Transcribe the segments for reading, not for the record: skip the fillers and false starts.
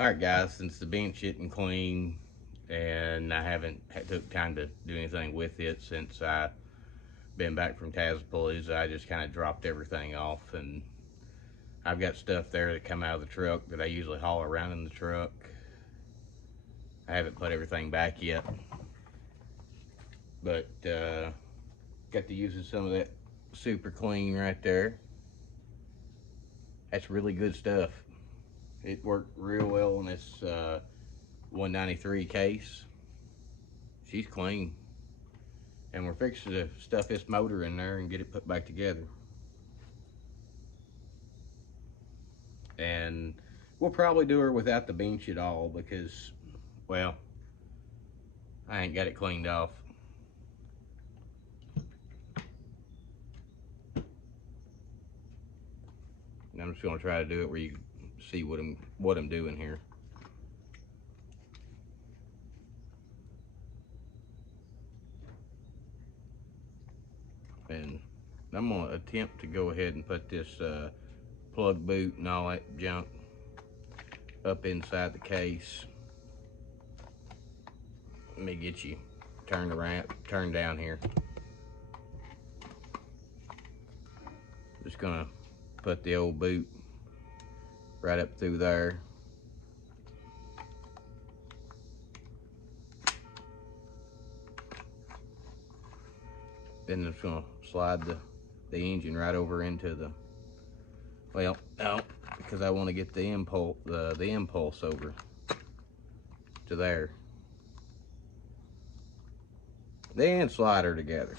Alright guys, since the bench isn't clean and I haven't took time to do anything with it since I been back from Tazpalooza, I just kind of dropped everything off, and I've got stuff there that come out of the truck that I usually haul around in the truck. I haven't put everything back yet, but got to using some of that super clean right there. That's really good stuff. It worked real well on this 193 case. She's clean. And we're fixing to stuff this motor in there and get it put back together. And we'll probably do her without the bench at all because, well, I ain't got it cleaned off. And I'm just gonna try to do it where you see what I'm doing here. And I'm gonna attempt to go ahead and put this plug boot and all that junk up inside the case. Let me get you turned down here. Just gonna put the old boot right up through there. Then I'm just gonna slide the engine right over into the, well, no, because I want to get the impulse over to there. Then slide her together.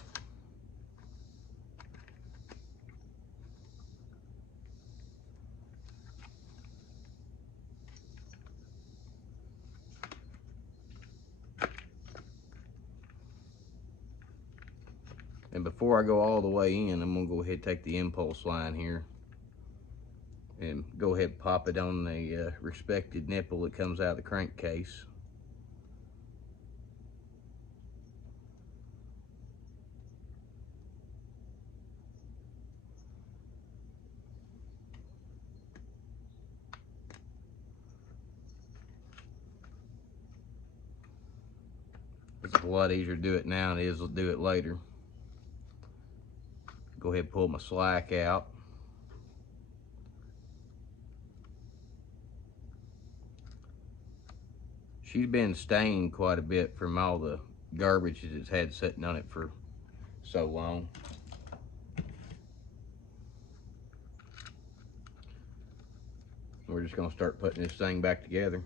And before I go all the way in, I'm gonna go ahead and take the impulse line here and go ahead and pop it on the respected nipple that comes out of the crankcase. It's a lot easier to do it now than it is to do it later. Go ahead and pull my slack out. She's been stained quite a bit from all the garbage that it's had sitting on it for so long. We're just gonna start putting this thing back together.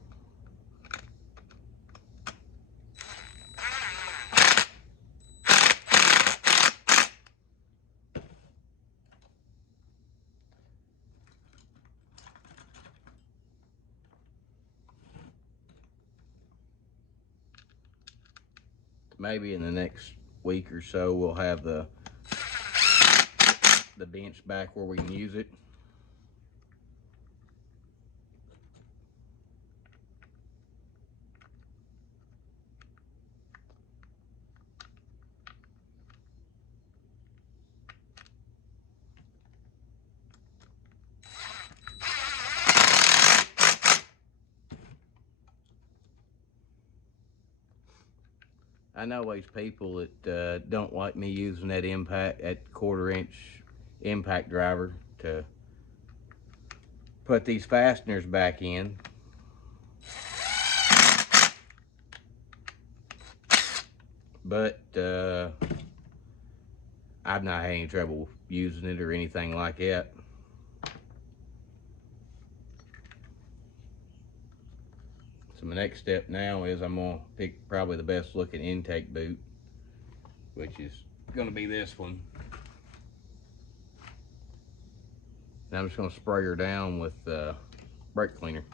Maybe in the next week or so we'll have the bench back where we can use it. I know there's people that don't like me using that 1/4 inch impact driver to put these fasteners back in. But I've not had any trouble using it or anything like that. So my next step now is I'm gonna pick probably the best looking intake boot, which is gonna be this one. And I'm just gonna spray her down with brake cleaner.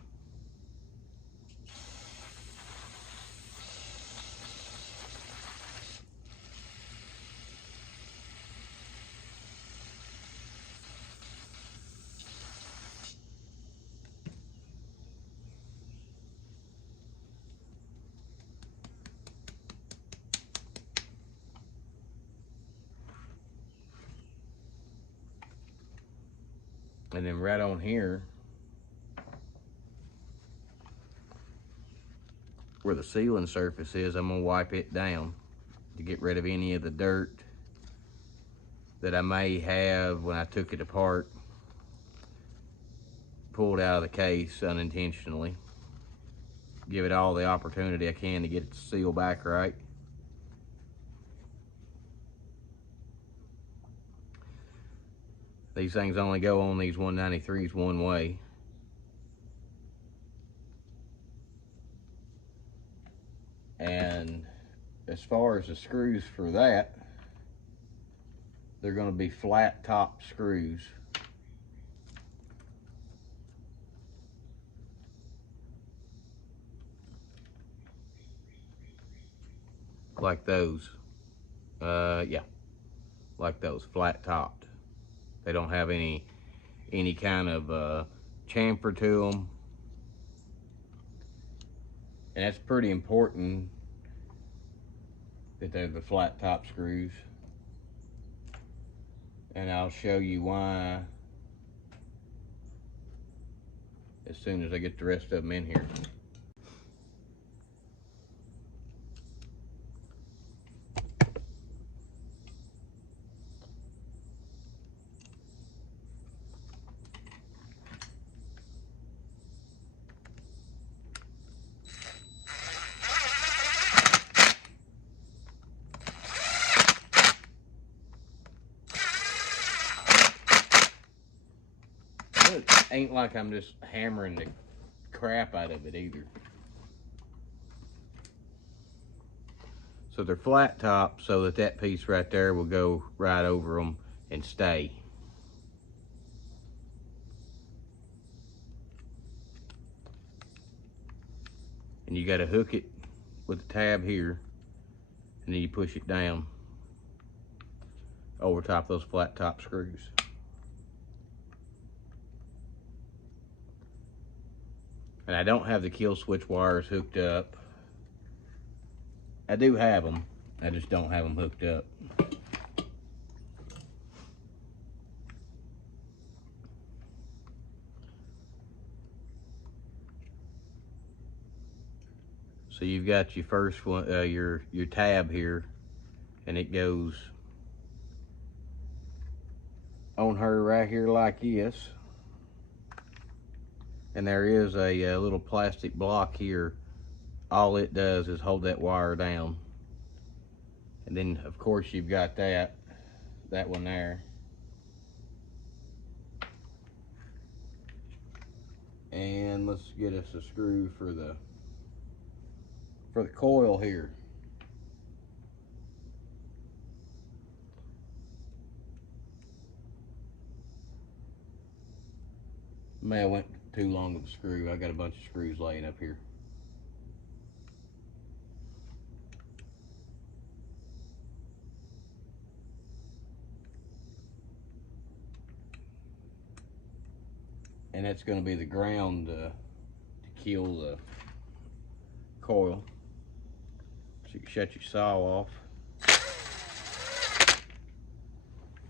And then right on here, where the sealing surface is, I'm gonna wipe it down to get rid of any of the dirt that I may have when I took it apart, pulled out of the case unintentionally. Give it all the opportunity I can to get it to seal back right. These things only go on these 193s one way. And as far as the screws for that, they're going to be flat top screws. Like those. Yeah. Like those, flat topped. They don't have any kind of chamfer to them. And that's pretty important that they're the flat top screws. And I'll show you why as soon as I get the rest of them in here. It ain't like I'm just hammering the crap out of it either. So they're flat top so that that piece right there will go right over them and stay. And you got to hook it with the tab here, and then you push it down over top those flat top screws. And I don't have the kill switch wires hooked up. I do have them, I just don't have them hooked up. So you've got your first one, your tab here, and it goes on her right here like this. And there is a little plastic block here. All it does is hold that wire down. And then of course you've got that one there. And let's get us a screw for the coil here. May have went too long with the screw. I got a bunch of screws laying up here. And that's going to be the ground to kill the coil. So you can shut your saw off.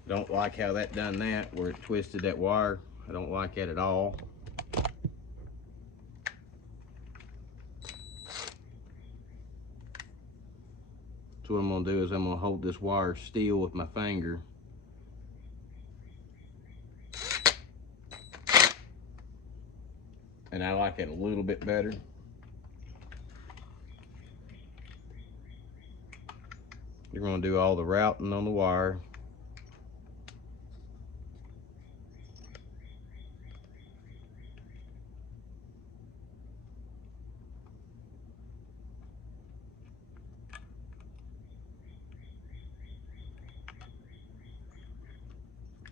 Don't like how that done that, where it twisted that wire. I don't like that at all. So what I'm gonna do is I'm gonna hold this wire still with my finger. And I like it a little bit better. You're gonna do all the routing on the wire.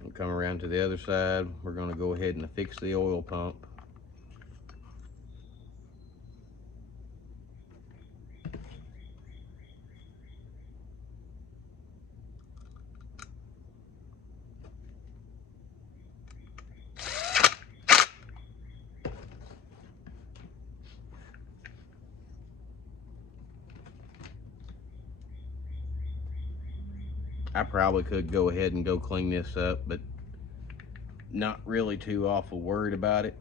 We'll come around to the other side. We're gonna go ahead and fix the oil pump. I probably could go ahead and go clean this up, but not really too awful worried about it.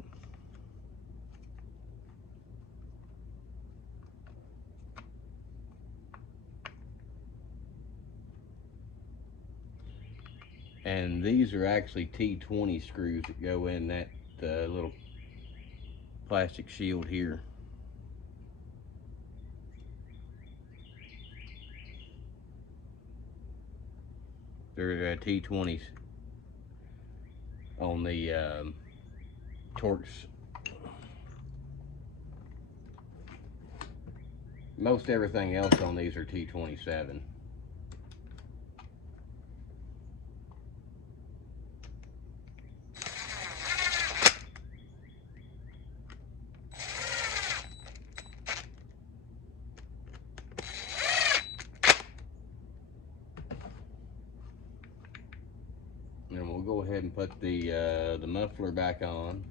And these are actually T20 screws that go in that little plastic shield here. They're T20s on the Torx. Most everything else on these are T27. And we'll go ahead and put the muffler back on.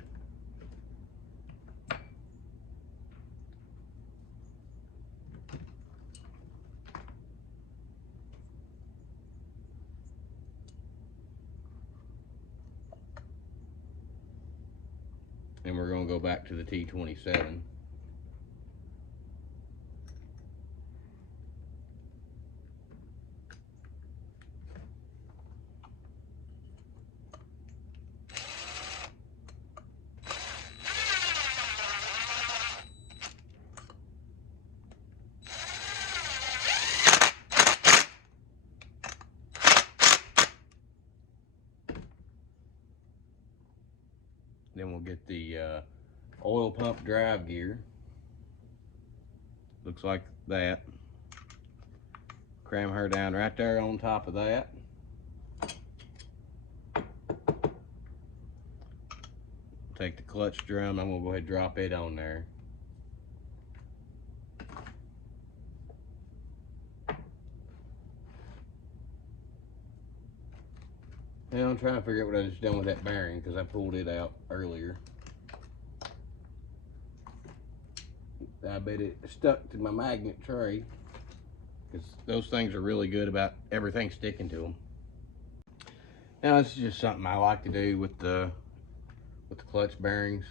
And we're going to go back to the T27. Then we'll get the oil pump drive gear. Looks like that. Cram her down right there on top of that. Take the clutch drum, I'm gonna go ahead and drop it on there. Now I'm trying to figure out what I just done with that bearing because I pulled it out earlier. I bet it stuck to my magnet tray because those things are really good about everything sticking to them. Now this is just something I like to do with the clutch bearings.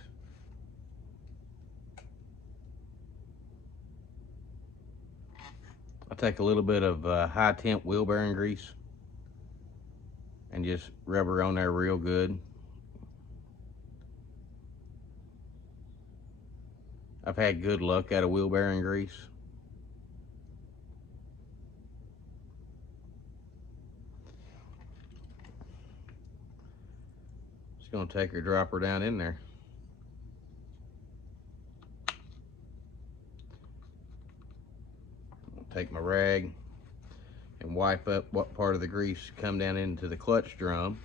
I'll take a little bit of high temp wheel bearing grease and just rub her on there real good. I've had good luck out of wheel bearing grease. Just gonna take her, drop her down in there. Take my rag and wipe up what part of the grease come down into the clutch drum.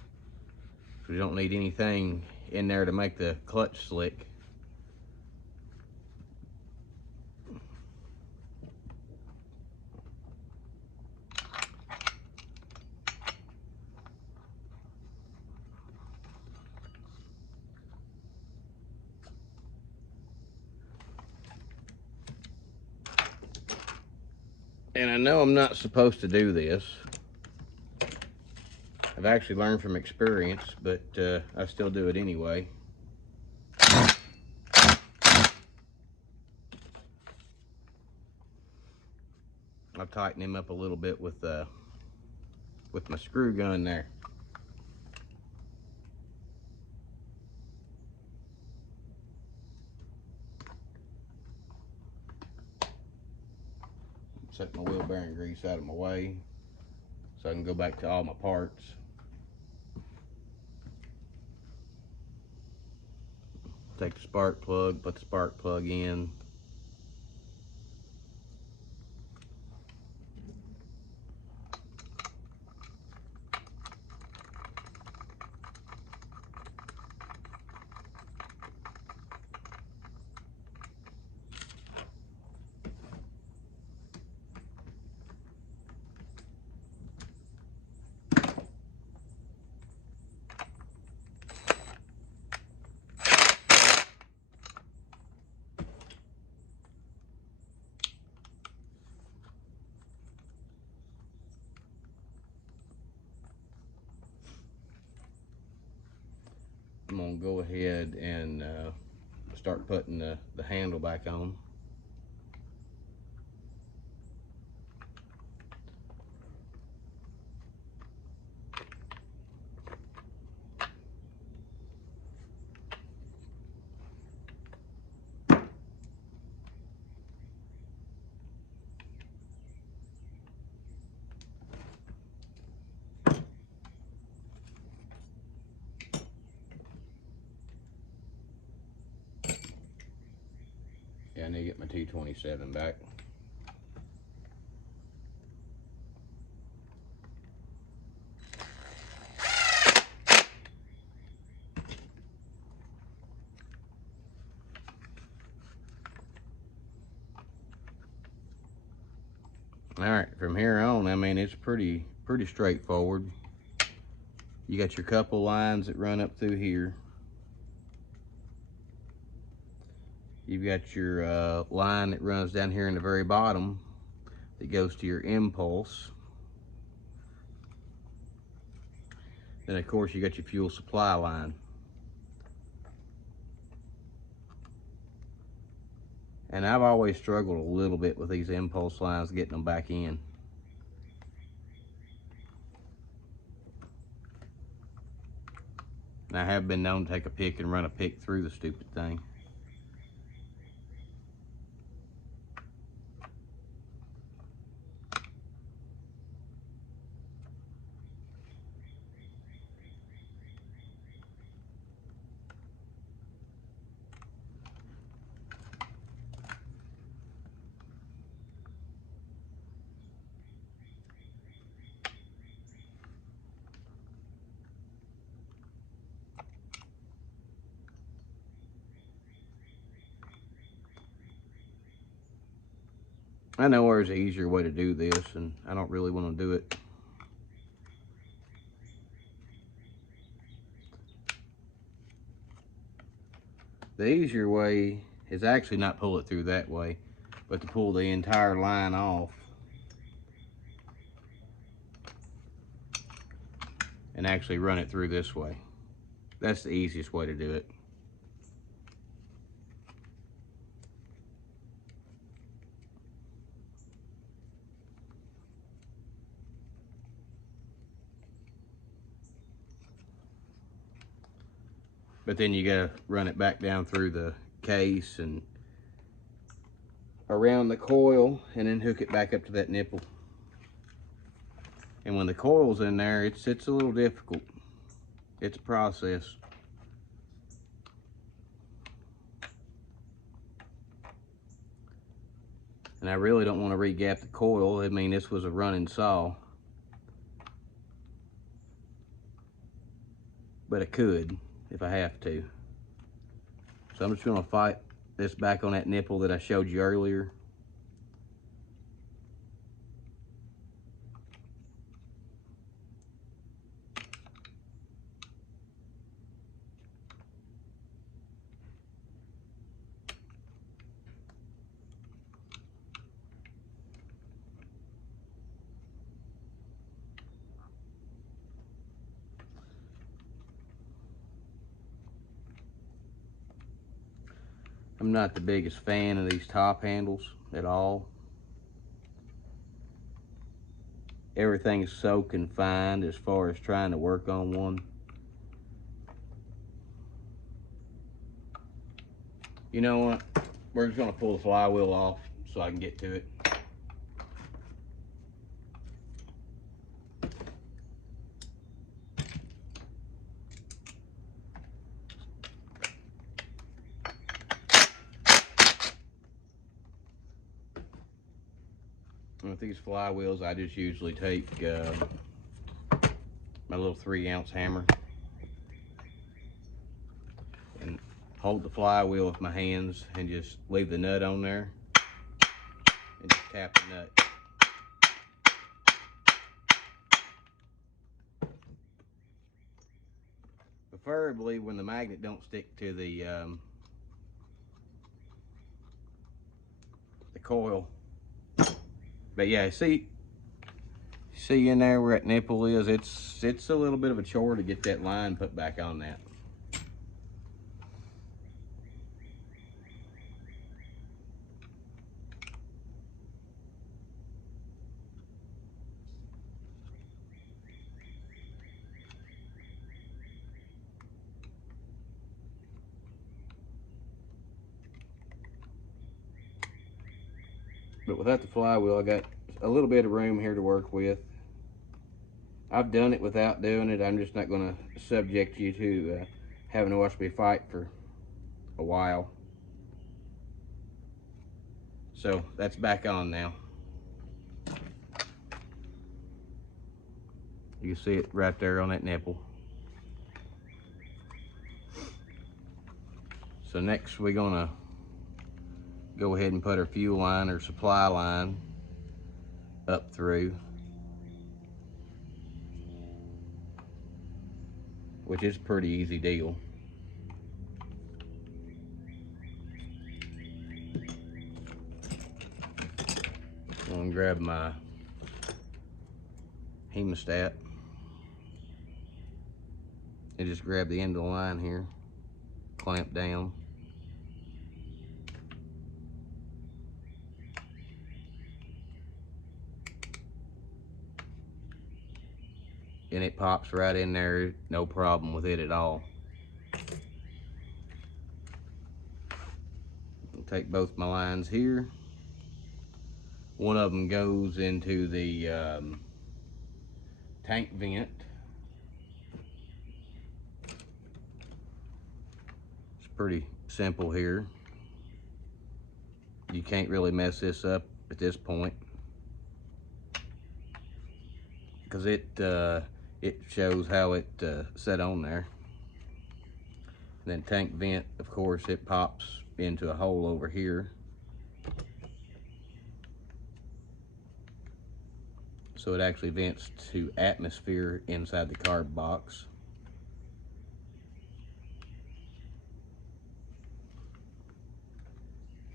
So we don't need anything in there to make the clutch slick. And I know I'm not supposed to do this. I've actually learned from experience, but I still do it anyway. I'll tighten him up a little bit with my screw gun there. Set my wheel bearing grease out of my way so I can go back to all my parts. Take the spark plug, put the spark plug in. I'm gonna go ahead and start putting the handle back on. Yeah, I need to get my T27 back. All right, from here on, I mean, it's pretty straightforward. You got your couple lines that run up through here. You've got your line that runs down here in the very bottom that goes to your impulse. Then, of course, you got your fuel supply line. And I've always struggled a little bit with these impulse lines, getting them back in. And I have been known to take a pick and run a pick through the stupid thing. I know there's an easier way to do this, and I don't really want to do it. The easier way is actually not pull it through that way, but to pull the entire line off and actually run it through this way. That's the easiest way to do it. But then you gotta run it back down through the case and around the coil, and then hook it back up to that nipple. And when the coil's in there, it's a little difficult. It's a process. And I really don't want to re-gap the coil. I mean, this was a running saw, but I could if I have to. So I'm just gonna fight this back on that nipple that I showed you earlier. I'm not the biggest fan of these top handles at all. Everything's so confined as far as trying to work on one. You know what? We're just gonna pull the flywheel off so I can get to it. With these flywheels, I just usually take my little 3-ounce hammer and hold the flywheel with my hands and just leave the nut on there and just tap the nut. Preferably when the magnet don't stick to the coil. But yeah, see in there where that nipple is, it's a little bit of a chore to get that line put back on that. But without the flywheel, I got a little bit of room here to work with. I've done it without doing it. I'm just not going to subject you to having to watch me fight for a while. So that's back on now. You can see it right there on that nipple. So next we're gonna go ahead and put our fuel line or supply line up through, which is a pretty easy deal. I'm gonna grab my hemostat and just grab the end of the line here, clamp down. And it pops right in there, no problem with it at all. I'll take both my lines here. One of them goes into the tank vent. It's pretty simple here. You can't really mess this up at this point, because it shows how it set on there. And then tank vent, of course, it pops into a hole over here. So it actually vents to atmosphere inside the carb box.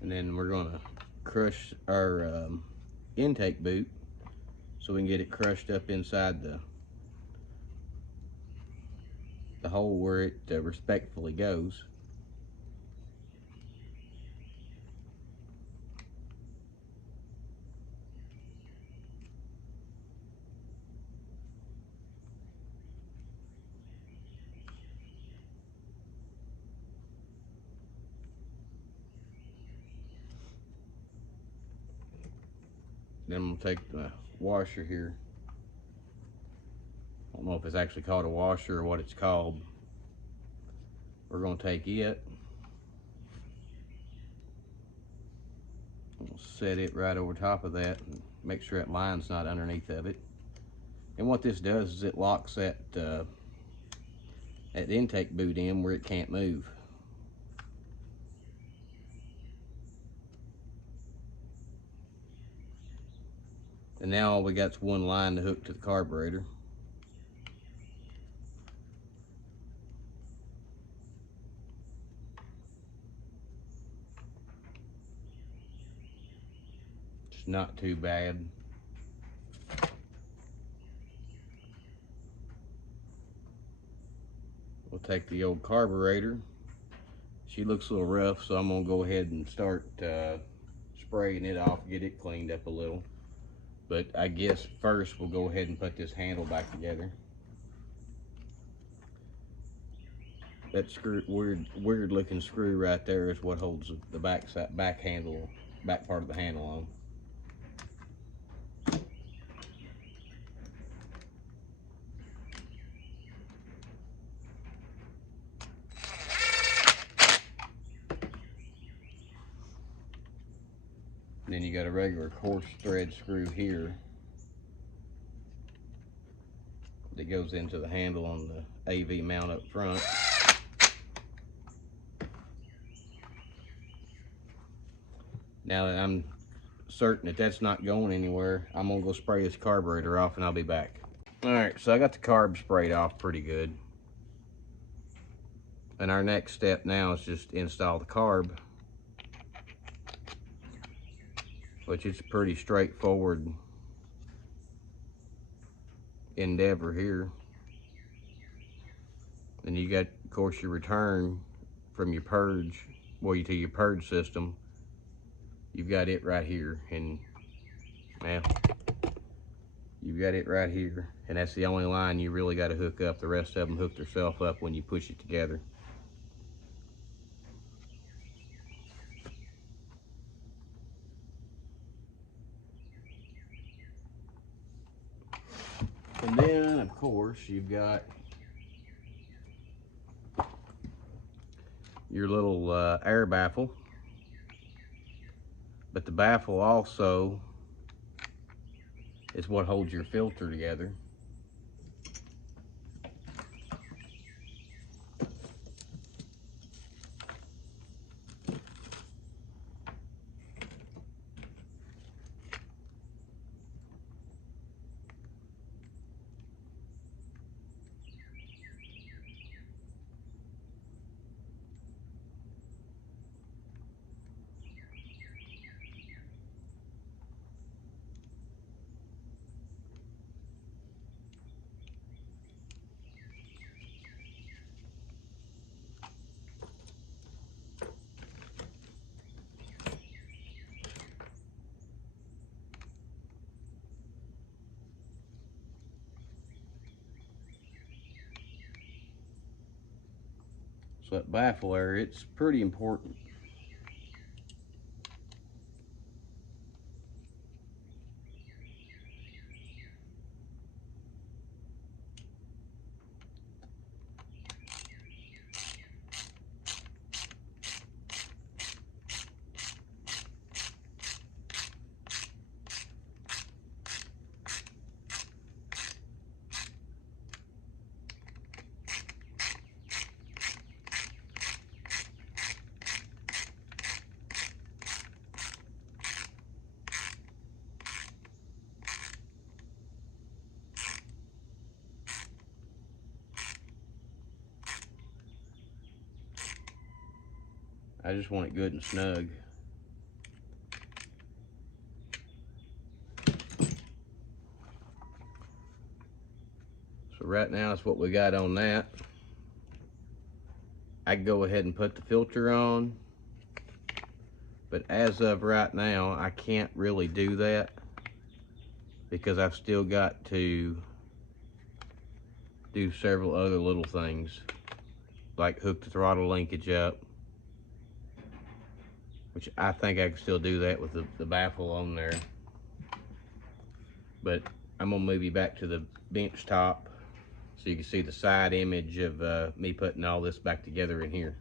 And then we're gonna crush our intake boot so we can get it crushed up inside the hole where it respectfully goes. Then I'm gonna take the washer here. I don't know if it's actually called a washer or what it's called. We're gonna take it, we'll set it right over top of that and make sure that line's not underneath of it. And what this does is it locks that intake boot in where it can't move. And now all we got is one line to hook to the carburetor. It's not too bad. We'll take the old carburetor. She looks a little rough, so I'm gonna go ahead and start spraying it off, get it cleaned up a little. But I guess first we'll go ahead and put this handle back together. That screw, weird looking screw right there is what holds the back part of the handle on. And then you got a regular coarse thread screw here that goes into the handle on the AV mount up front. Now that I'm certain that that's not going anywhere, I'm gonna go spray this carburetor off and I'll be back. All right, so I got the carb sprayed off pretty good. And our next step now is just install the carb, which is a pretty straightforward endeavor here. And you got, of course, your return from your purge, to your purge system. You've got it right here, and well, you've got it right here, and that's the only line you really got to hook up. The rest of them hook themselves up when you push it together. And then, of course, you've got your little air baffle But the baffle also is what holds your filter together. So that baffle area, it's pretty important. I just want it good and snug. So right now that's what we got on that. I can go ahead and put the filter on, but as of right now I can't really do that because I've still got to do several other little things, like hook the throttle linkage up, which I think I can still do that with the baffle on there. But I'm gonna move you back to the bench top so you can see the side image of me putting all this back together in here.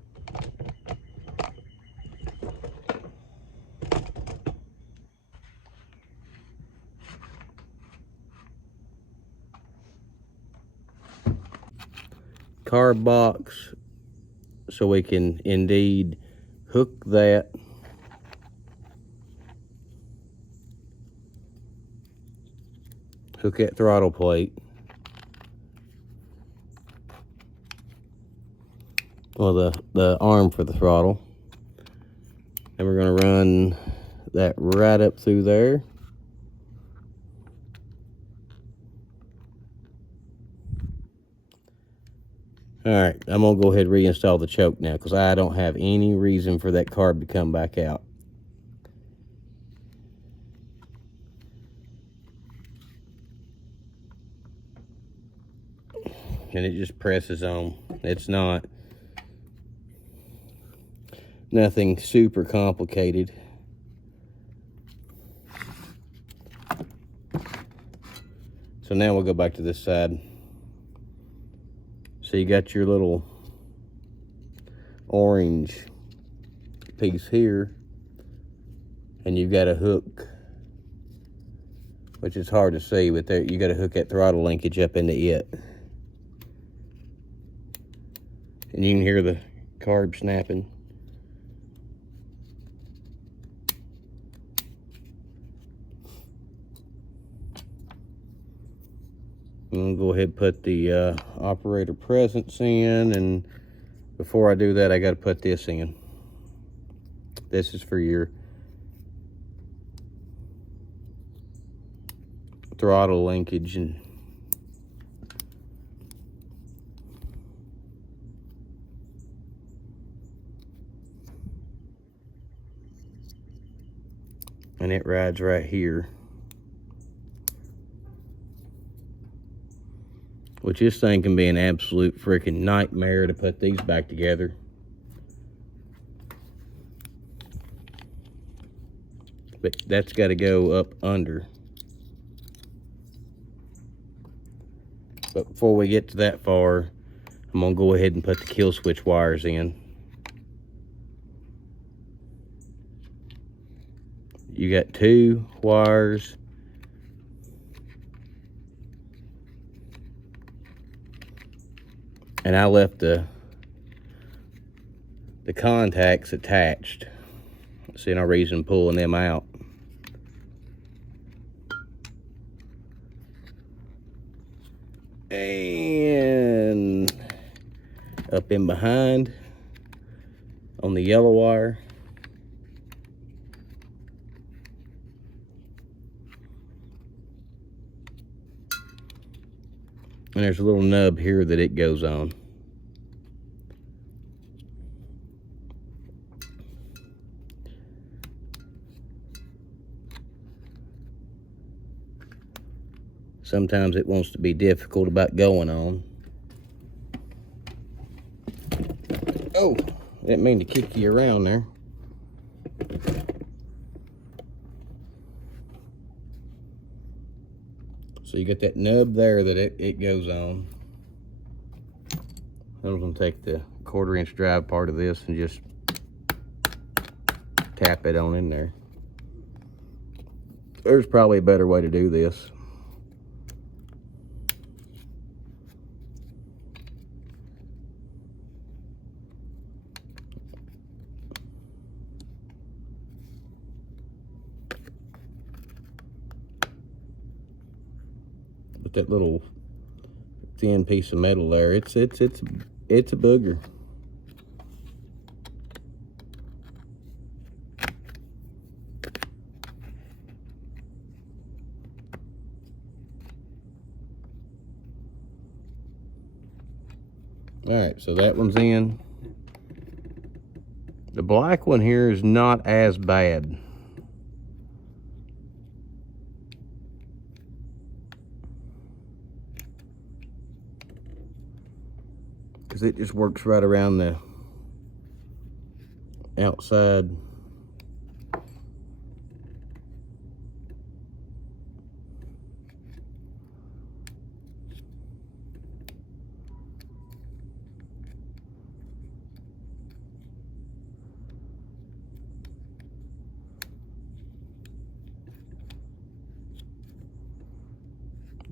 Carb box, so we can indeed hook that throttle plate, well, the arm for the throttle, and we're going to run that right up through there. All right, I'm gonna go ahead and reinstall the choke now because I don't have any reason for that carb to come back out. And it just presses on. It's nothing super complicated. So now we'll go back to this side. So you got your little orange piece here, and you've got a hook, which is hard to see, but there you got to hook that throttle linkage up into it. And you can hear the carb snapping. I'm gonna go ahead and put the operator presence in, and before I do that I got to put this in. This is for your throttle linkage, and it rides right here. Which this thing can be an absolute freaking nightmare to put these back together. But that's got to go up under. But before we get to that far, I'm going to go ahead and put the kill switch wires in. you got 2 wires. And I left the contacts attached. See no reason pulling them out. And up in behind on the yellow wire, and there's a little nub here that it goes on. Sometimes it wants to be difficult about going on. Oh, didn't mean to kick you around there. So you got that nub there that it goes on. I'm gonna take the 1/4" drive part of this and just tap it on in there. There's probably a better way to do this. But that little thin piece of metal there, it's a booger. All right, so that one's in. The black one here is not as bad. Because it just works right around the outside.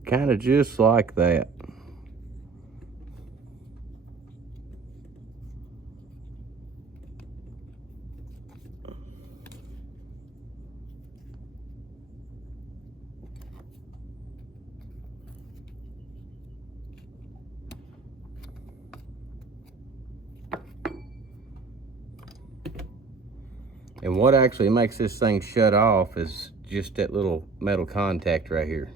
Kind of just like that. And what actually makes this thing shut off is just that little metal contact right here.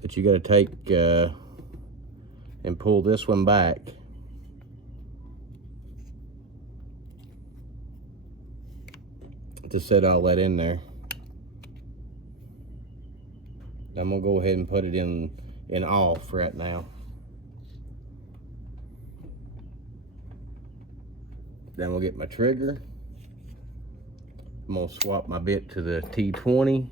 But you got to take and pull this one back. To set all that in there. I'm gonna go ahead and put it in off right now. Then we'll get my trigger. I'm gonna swap my bit to the T20.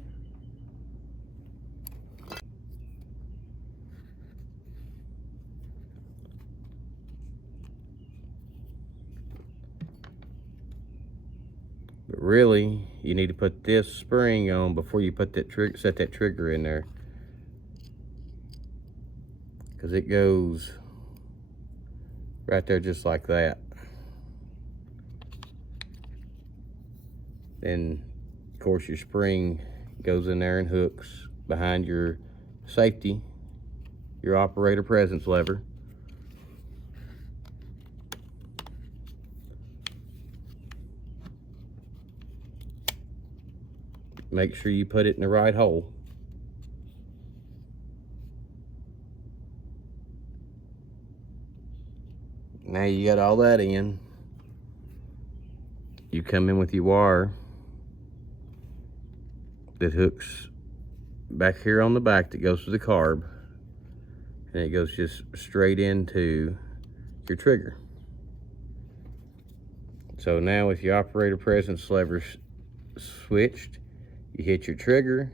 But really, you need to put this spring on before you put that trigger, set that trigger in there. Because it goes right there just like that. Then, of course, your spring goes in there and hooks behind your safety, your operator presence lever. Make sure you put it in the right hole. Now you got all that in. You come in with your wire that hooks back here on the back that goes to the carb, and it goes just straight into your trigger. So now with your operator presence lever switched, you hit your trigger,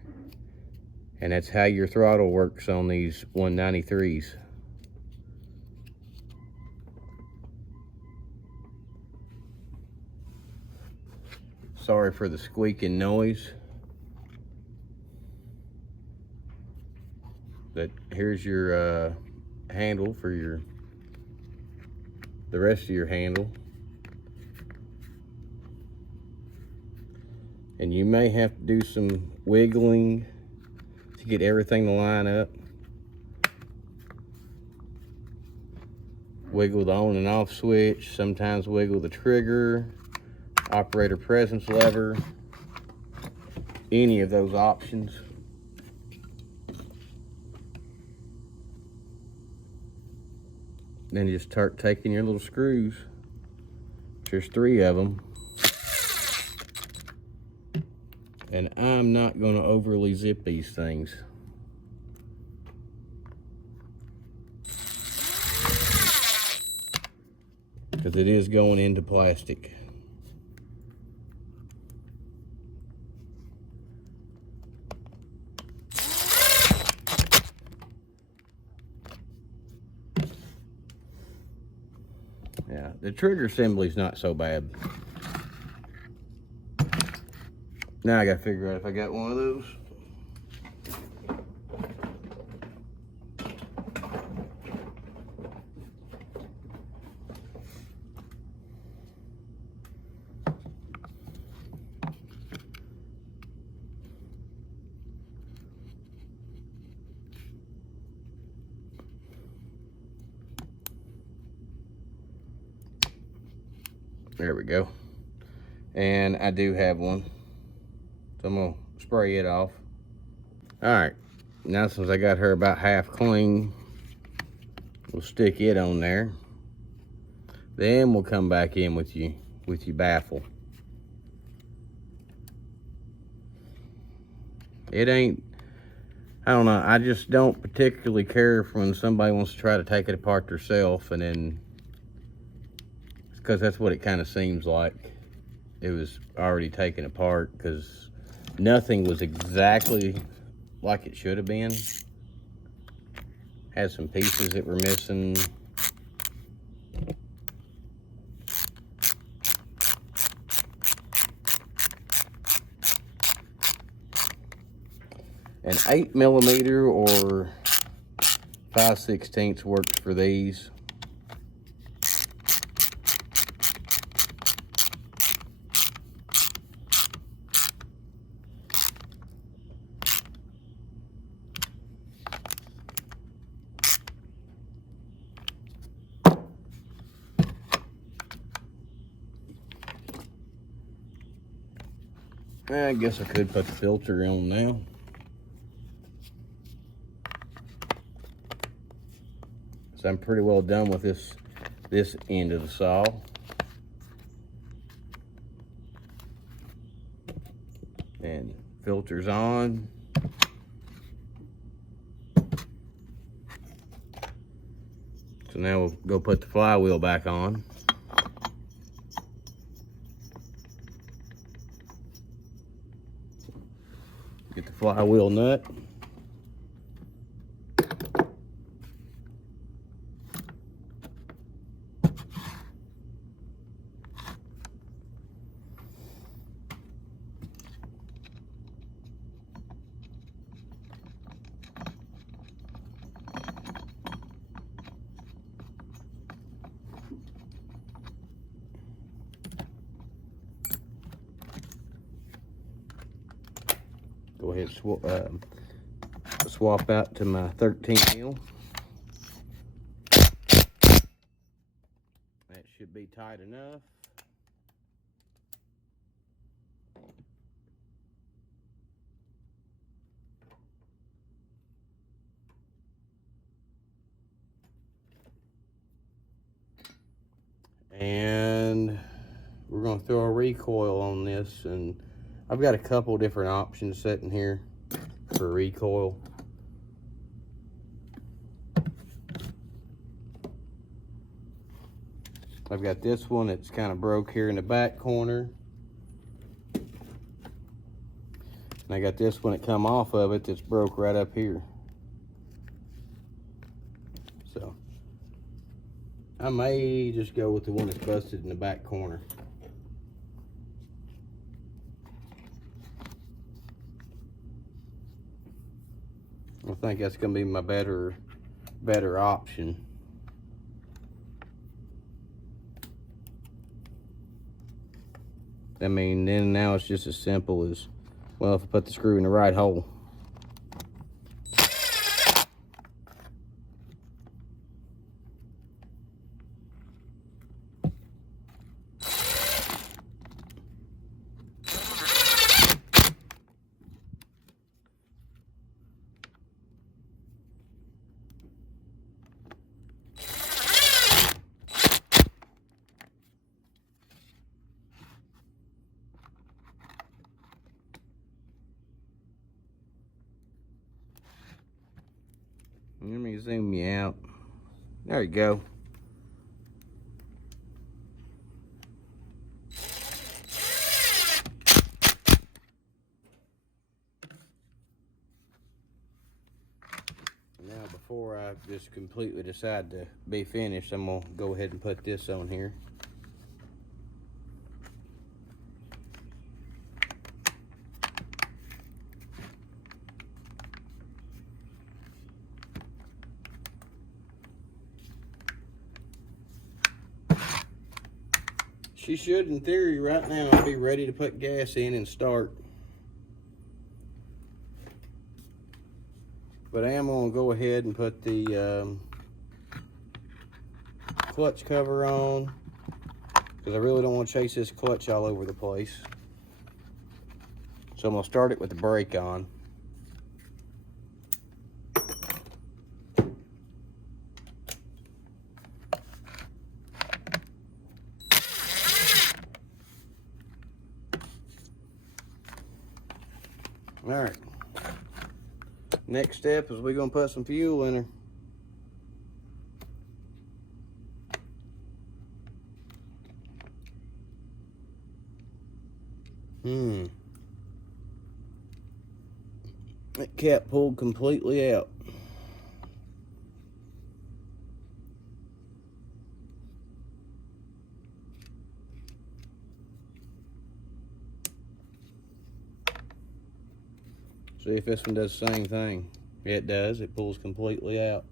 and that's how your throttle works on these 193s. Sorry for the squeaking noise. But here's your handle for the rest of your handle. And you may have to do some wiggling to get everything to line up. Wiggle the on and off switch, sometimes wiggle the trigger, operator presence lever, any of those options. Then you just start taking your little screws. There's 3 of them. And I'm not going to overly zip these things. Because it is going into plastic. Yeah, the trigger assembly is not so bad. Now I gotta figure out if I got one of those. There we go. And I do have one. So I'm gonna spray it off. All right, now since I got her about half clean, we'll stick it on there. Then we'll come back in with your baffle. It ain't, I don't know, I just don't particularly care for when somebody wants to try to take it apart themselves, and then, because that's what it kind of seems like. It was already taken apart because nothing was exactly like it should have been. Had some pieces that were missing. An 8mm or 5/16 works for these. I guess I could put the filter on now. So I'm pretty well done with this end of the saw. And filter's on. So now we'll go put the flywheel back on. Get the flywheel nut. Go ahead and swap out to my 13mm. That should be tight enough. And we're going to throw a recoil on this, and I've got a couple different options sitting here for recoil. I've got this one that's kind of broke here in the back corner. And I got this one that come off of it that's broke right up here. So I may just go with the one that's busted in the back corner. I think that's gonna be my better option. I mean, then now it's just as simple as, well, if I put the screw in the right hole. Let me zoom you out. There you go. Now, before I just completely decide to be finished, I'm gonna go ahead and put this on here. She should, in theory, right now, be ready to put gas in and start. But I am going to go ahead and put the clutch cover on, because I really don't want to chase this clutch all over the place. So I'm going to start it with the brake on. All right. Next step is we're going to put some fuel in her. That cap pulled completely out. See if this one does the same thing. It does. It pulls completely out.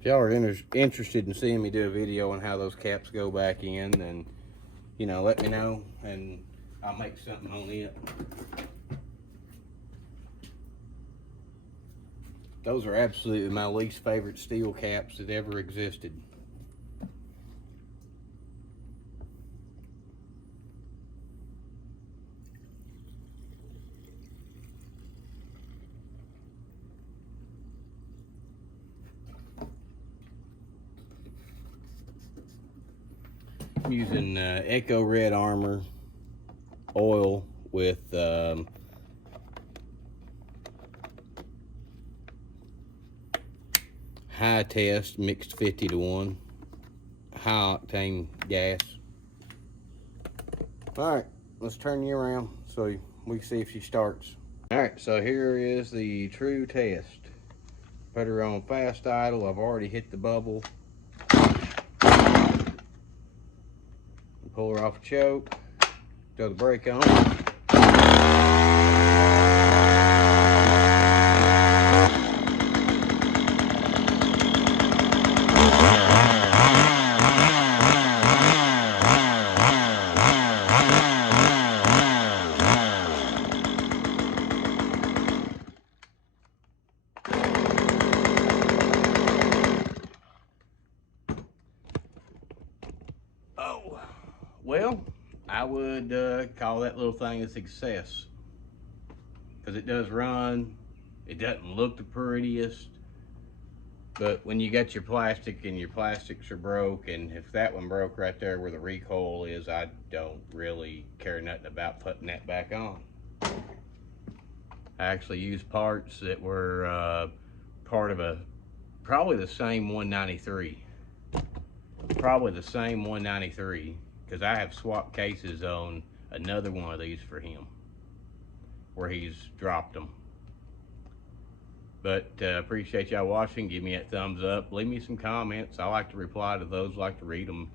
If y'all are interested in seeing me do a video on how those caps go back in, then, you know, let me know and I'll make something on it. Those are absolutely my least favorite Stihl caps that ever existed. I'm using Echo Red Armor oil with high test mixed 50-to-1 high octane gas. All right, let's turn you around so we can see if she starts. All right, so here is the true test. Put her on fast idle. I've already hit the bubble. Pull her off a choke. Throw the brake on. Oh, well, I would call that little thing a success, because it does run. It doesn't look the prettiest, but when you got your plastic and your plastics are broke, and if that one broke right there where the recoil is, I don't really care nothing about putting that back on. I actually used parts that were part of probably the same 193. Probably the same 193, because I have swapped cases on another one of these for him where he's dropped them. But appreciate y'all watching. Give me that thumbs up. Leave me some comments. I like to reply to those, like to read them.